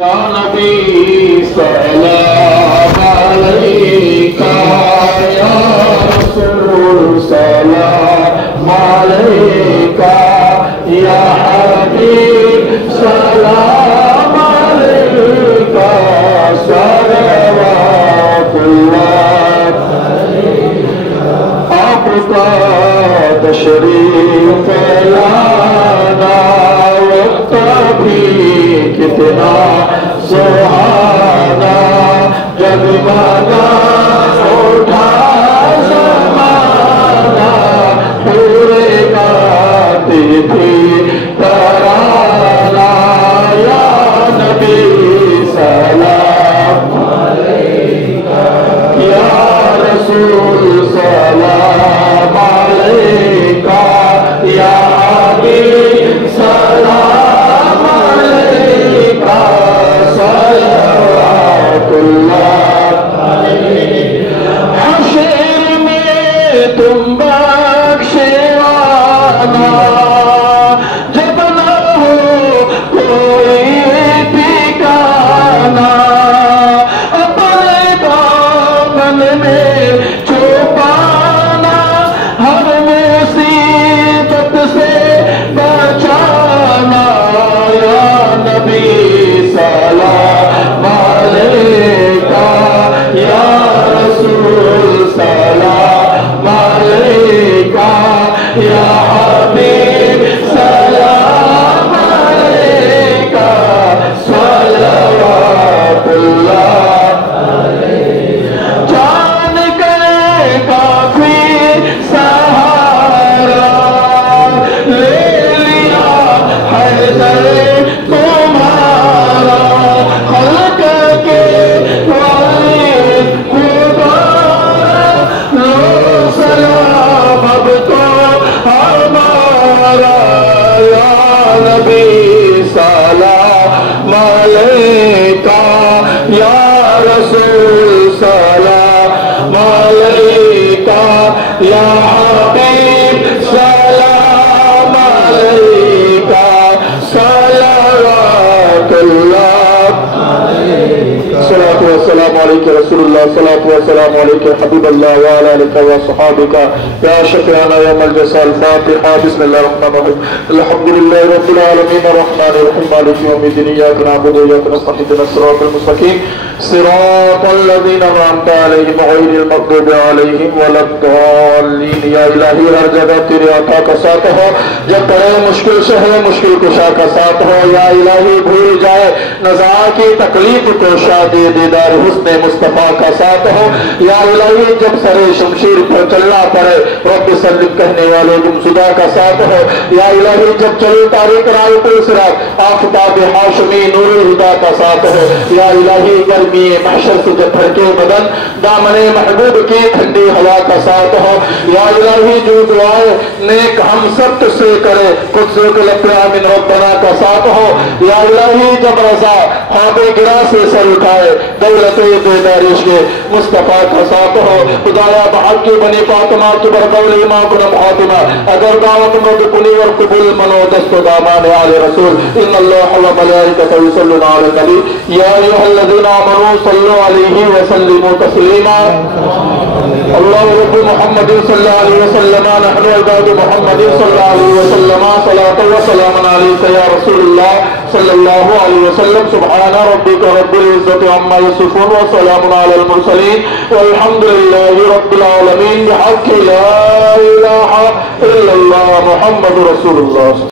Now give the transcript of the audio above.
یا نبی سلام علیکہ یا رسول سلام علیکہ یا حبیب سلام علیکہ صلوات اللہ آپ کا تشریف لانا وقت بھی کتنا سہانا جگمگا اٹھا زمانہ پورے گاتی تھی ترانہ یا نبی سلام علیکہ یا رسول سلام علیکہ یا حبیب سلام علیکہ صلوات اللہ حشر میں تم بخشوانا جب نہ ہو کوئی ٹھکانا اپنے دامن میں چھپانا ہر مصیبت سے بچانا یا نبی سلام علیکہ یا رسول سلام علیکہ یا حبیب سلام علیکہ صلوات اللہ جان کرے کافی سہارا لے لیا حیدر تمہارا خلق کے والد خدا لو سلام اب تو ہمارا یا نبی سلام علیکہ یا رسول سلام علیکہ یا حبیب سلام علیکہ صلوات اللہ صلاة والسلام علیکہ رسول اللہ صلاة والسلام علیکہ حبیب اللہ وعلا علیکہ وصحابکہ یا شفیعنا یا ملجسا الفاتحہ بسم اللہ الرحمن الرحیم الحمدللہ رب العالمین الرحمن الرحیم مالک یوم الدین ایاک نعبد و ایاک نستعین اهدنا الصراط المستقیم صراط الذین انعمت علیہم غیر المغضوب علیہم ولا الضالین یا الہی ہر جگہ تیرے عطا کا ساتھ ہو جب بڑے مشکل سے ہے مشکل کشا کا ساتھ ہو یا الہی بھول جائے نزا کی تکلیف کو شادی دیدار حسن مصطفیٰ کا ساتھ ہو یا الہی جب سر شمشیر پر چلنا پڑے رب سلم کہنے والے گمشدہ کا ساتھ ہو یا الہی جب چلے تاریخ رائے پل سرات آفتاب ہاشمی نور الہدا کا ساتھ ہو یا الہی گرمی محشر سے جب بھرکے بدن دامن محبوب کی ٹھنڈی ہوا کا ساتھ ہو یا الہی جو دعائیں نیک ہم سب سے کرے قدس قلبیہ من ربنا کا ساتھ ہو یا الہی جب رضا خواب گرا سے سر اٹھائے دولت بیدارش کے مصطفیٰ کا ساتھ ہو خدایا بحق کی بنی فاطمہ کی برقول امام کنم خاتمہ اگر دعوت مرد کنی اور قبول منو دست و دامان آل رسول ان اللہ و ملائکۃ یصلون علی النبی یا ایھا الذین آمنوا صلوا علیہ وسلموا تسلیما اللہ رب محمد صلی اللہ علیہ وسلم نحن عباد محمد صلی اللہ علیہ وسلم صلاۃ و سلام علیک یا رسول اللہ صلی اللہ علیہ وسلم سبحان ربک رب العزت عما یصفون وسلام علی المرسلین والحمد للہ رب العالمین بحق لا الہ الا اللہ محمد رسول اللہ